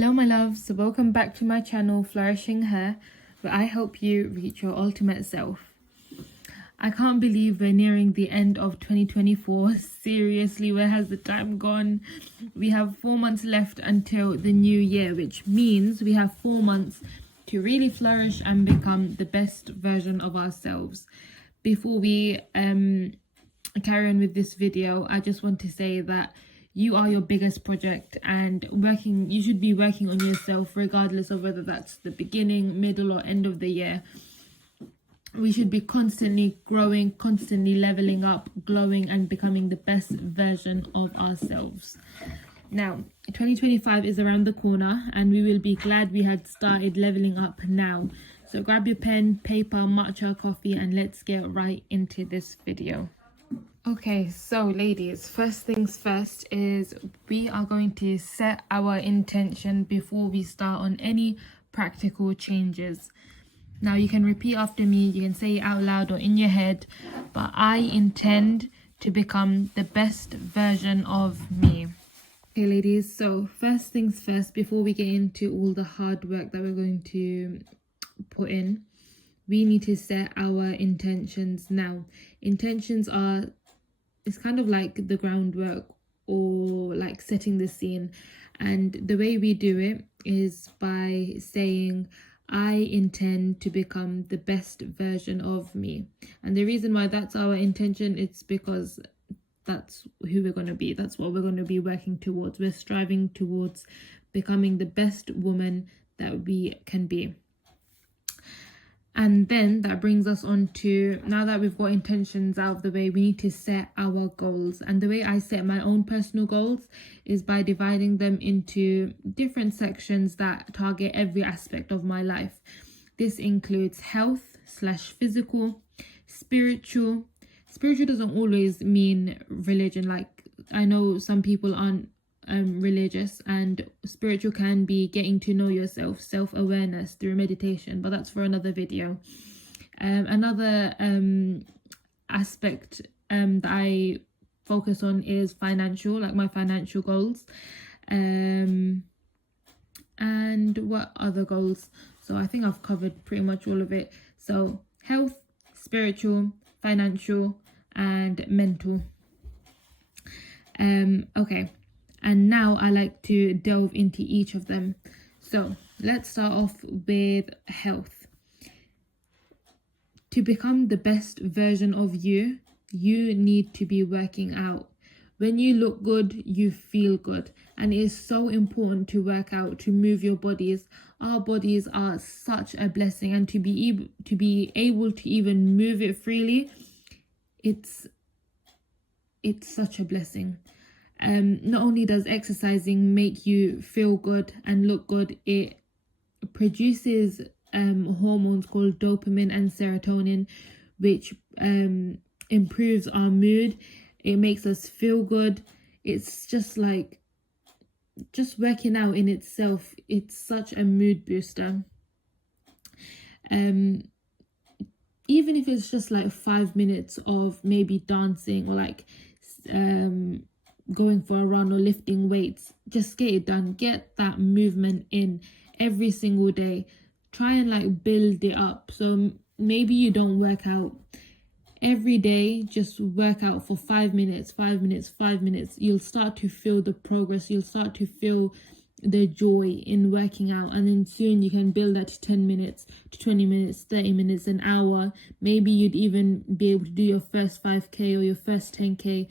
Hello my loves, welcome back to my channel Flourishing Hair, where I help you reach your ultimate self. I can't believe we're nearing the end of 2024. Seriously, where has the time gone? We have 4 months left until the new year, which means we have 4 months to really flourish and become the best version of ourselves. Before we carry on with this video, I just want to say that you are your biggest project, and you should be working on yourself regardless of whether that's the beginning, middle or end of the year. We should be constantly growing, constantly leveling up, glowing and becoming the best version of ourselves. Now, 2025 is around the corner and we will be glad we had started leveling up now. So grab your pen, paper, matcha, coffee and let's get right into this video. Okay, so ladies, first things first is we are going to set our intention before we start on any practical changes. Now you can repeat after me, you can say it out loud or in your head, but I intend to become the best version of me. Okay ladies, so first things first, before we get into all the hard work that we're going to put in, we need to set our intentions now. Intentions are, it's kind of like the groundwork or like setting the scene, and the way we do it is by saying I intend to become the best version of me. And the reason why that's our intention, it's because that's who we're going to be, that's what we're going to be working towards. We're striving towards becoming the best woman that we can be. And then that brings us on to, now that we've got intentions out of the way, we need to set our goals. And the way I set my own personal goals is by dividing them into different sections that target every aspect of my life. This includes health / physical, spiritual. Spiritual doesn't always mean religion. Like, I know some people aren't religious, and spiritual can be getting to know yourself, self-awareness through meditation, but that's for another video. Another aspect that I focus on is financial, like my financial goals, and what other goals. So I think I've covered pretty much all of it. So health, spiritual, financial and mental. Okay, and now I like to delve into each of them. So let's start off with health. To become the best version of you, you need to be working out. When you look good, you feel good. And it is so important to work out, to move your bodies. Our bodies are such a blessing, and to be able to even move it freely, it's such a blessing. Not only does exercising make you feel good and look good, it produces hormones called dopamine and serotonin, which improves our mood. It makes us feel good. It's just like, just working out in itself, it's such a mood booster. Even if it's just like 5 minutes of maybe dancing or like going for a run or lifting weights, just get it done. Get that movement in every single day. Try and like build it up. So maybe you don't work out every day, just work out for 5 minutes. You'll start to feel the progress, you'll start to feel the joy in working out, and then soon you can build that to 10 minutes, to 20 minutes, 30 minutes, an hour. Maybe you'd even be able to do your first 5k or your first 10k.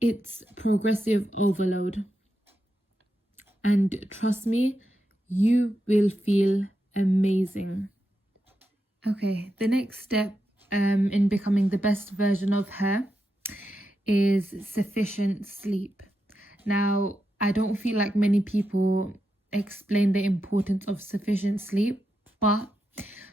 It's progressive overload, and trust me, you will feel amazing. Okay, the next step in becoming the best version of her is sufficient sleep. Now, I don't feel like many people explain the importance of sufficient sleep, but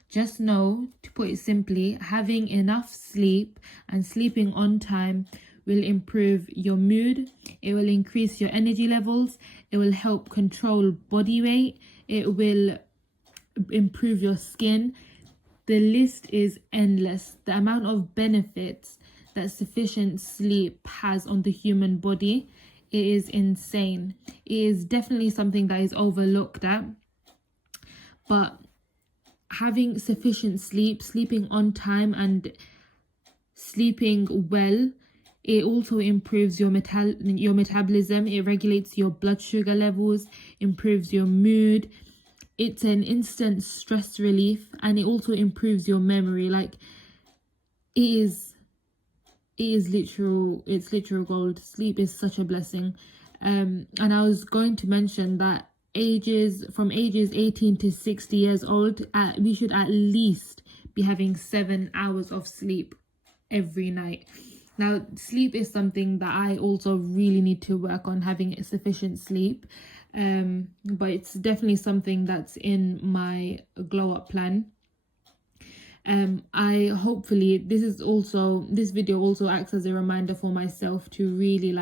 just know, to put it simply, having enough sleep and sleeping on time will improve your mood, it will increase your energy levels, it will help control body weight, it will improve your skin. The list is endless. The amount of benefits that sufficient sleep has on the human body it is insane. It is definitely something that is overlooked at, but having sufficient sleep, sleeping on time and sleeping well, it also improves your metabolism. It regulates your blood sugar levels, improves your mood. It's an instant stress relief, and it also improves your memory. Like, it's literal gold. Sleep is such a blessing. And I was going to mention that from ages 18 to 60 years old, we should at least be having 7 hours of sleep every night. Now, sleep is something that I also really need to work on, having sufficient sleep. But it's definitely something that's in my glow up plan. I hopefully this video also acts as a reminder for myself to really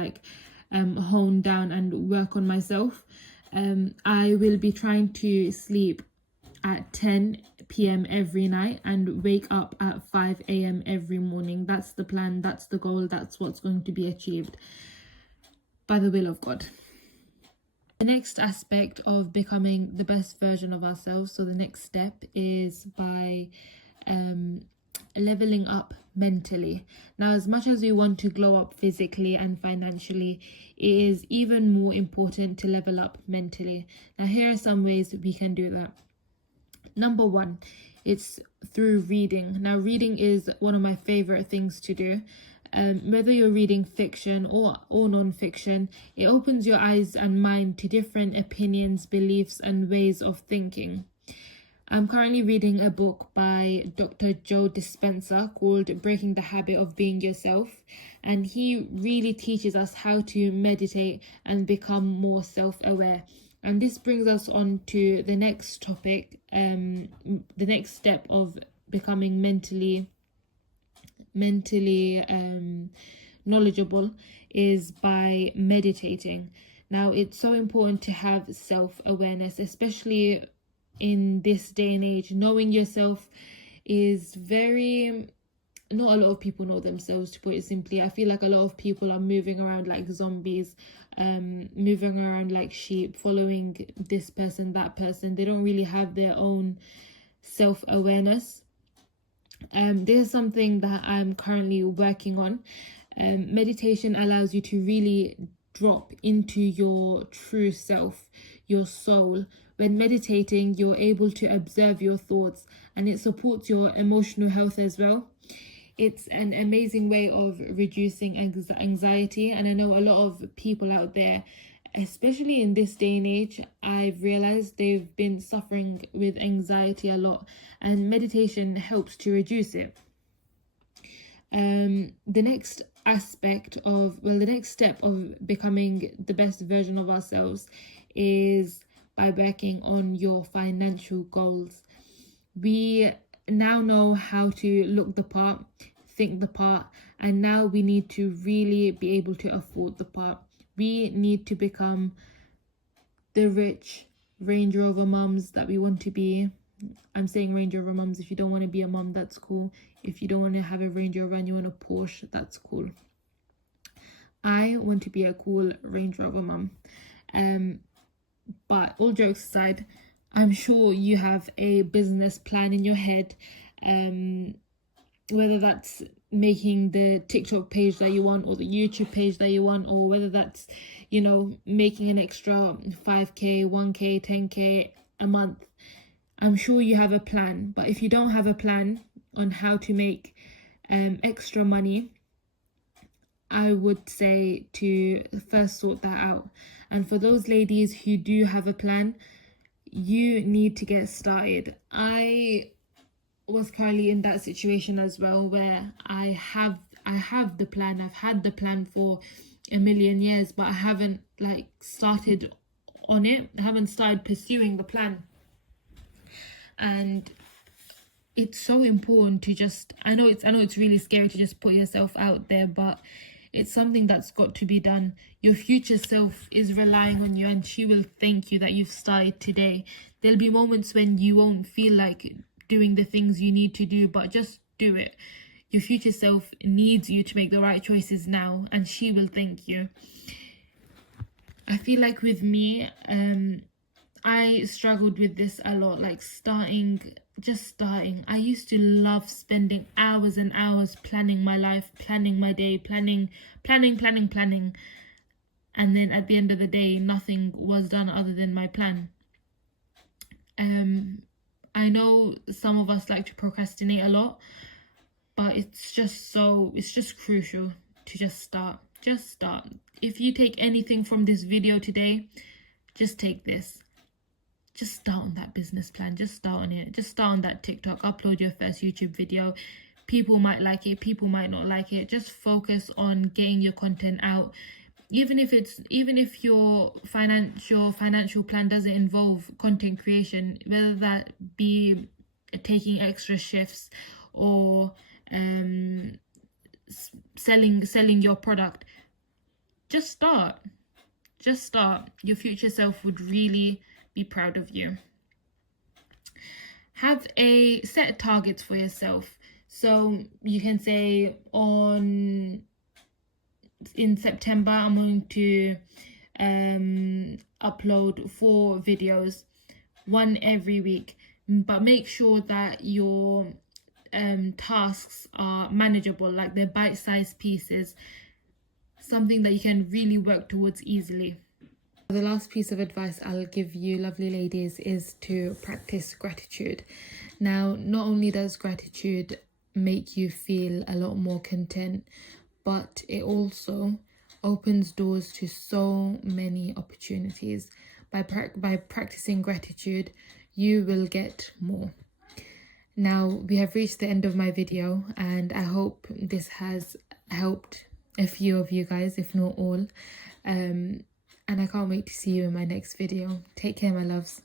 hone down and work on myself. I will be trying to sleep at 10 p.m. every night and wake up at 5 a.m. every morning. That's the plan, that's the goal, that's what's going to be achieved by the will of God. The next aspect of becoming the best version of ourselves, so the next step, is by leveling up mentally. Now, as much as we want to glow up physically and financially, it is even more important to level up mentally. Now, here are some ways we can do that. Number one, it's through reading. Now, reading is one of my favorite things to do. Whether you're reading fiction or non-fiction, it opens your eyes and mind to different opinions, beliefs, and ways of thinking. I'm currently reading a book by Dr. Joe Dispenza called Breaking the Habit of Being Yourself, and he really teaches us how to meditate and become more self-aware. And this brings us on to the next topic, the next step of becoming mentally knowledgeable is by meditating. Now, it's so important to have self-awareness, especially in this day and age. Knowing yourself is not a lot of people know themselves, to put it simply. I feel like a lot of people are moving around like zombies, moving around like sheep, following this person, that person. They don't really have their own self-awareness. This is something that I'm currently working on. Meditation allows you to really drop into your true self, your soul. When meditating, you're able to observe your thoughts, and it supports your emotional health as well. It's an amazing way of reducing anxiety, and I know a lot of people out there, especially in this day and age, I've realized they've been suffering with anxiety a lot, and meditation helps to reduce it. The next step of becoming the best version of ourselves is by working on your financial goals. We now know how to look the part, think the part, and now we need to really be able to afford the part. We need to become the rich Range Rover mums that we want to be. I'm saying Range Rover mums. If you don't want to be a mum, that's cool. If you don't want to have a Range Rover and you want a Porsche, that's cool. I want to be a cool Range Rover mum. But all jokes aside, I'm sure you have a business plan in your head, whether that's making the TikTok page that you want or the YouTube page that you want, or whether that's, making an extra 5k, 1k, 10k a month. I'm sure you have a plan, but if you don't have a plan on how to make extra money, I would say to first sort that out. And for those ladies who do have a plan, you need to get started. I was currently in that situation as well, where I have the plan. I've had the plan for a million years, but I haven't started on it. I haven't started pursuing the plan. And it's so important to I know it's really scary to just put yourself out there, but it's something that's got to be done. Your future self is relying on you, and she will thank you that you've started today. There'll be moments when you won't feel like doing the things you need to do, but just do it. Your future self needs you to make the right choices now, and she will thank you. I feel like with me, I struggled with this a lot, like just starting. I used to love spending hours and hours planning my life, planning my day, planning. And then at the end of the day, nothing was done other than my plan. I know some of us like to procrastinate a lot, but it's just crucial to just start. Just start. If you take anything from this video today, just take this. Just start on that business plan. Just start on it. Just start on that TikTok. Upload your first YouTube video. People might like it, people might not like it. Just focus on getting your content out. Even if your financial plan doesn't involve content creation, whether that be taking extra shifts or selling your product, just start. Your future self would really be proud of you. Have a set targets for yourself. So you can say in September I'm going to upload 4 videos, 1 every week, but make sure that your tasks are manageable, like they're bite-sized pieces, something that you can really work towards easily. The last piece of advice I'll give you, lovely ladies, is to practice gratitude. Now, not only does gratitude make you feel a lot more content, but it also opens doors to so many opportunities. By practicing gratitude, you will get more. Now, we have reached the end of my video, and I hope this has helped a few of you guys, if not all. And I can't wait to see you in my next video. Take care, my loves.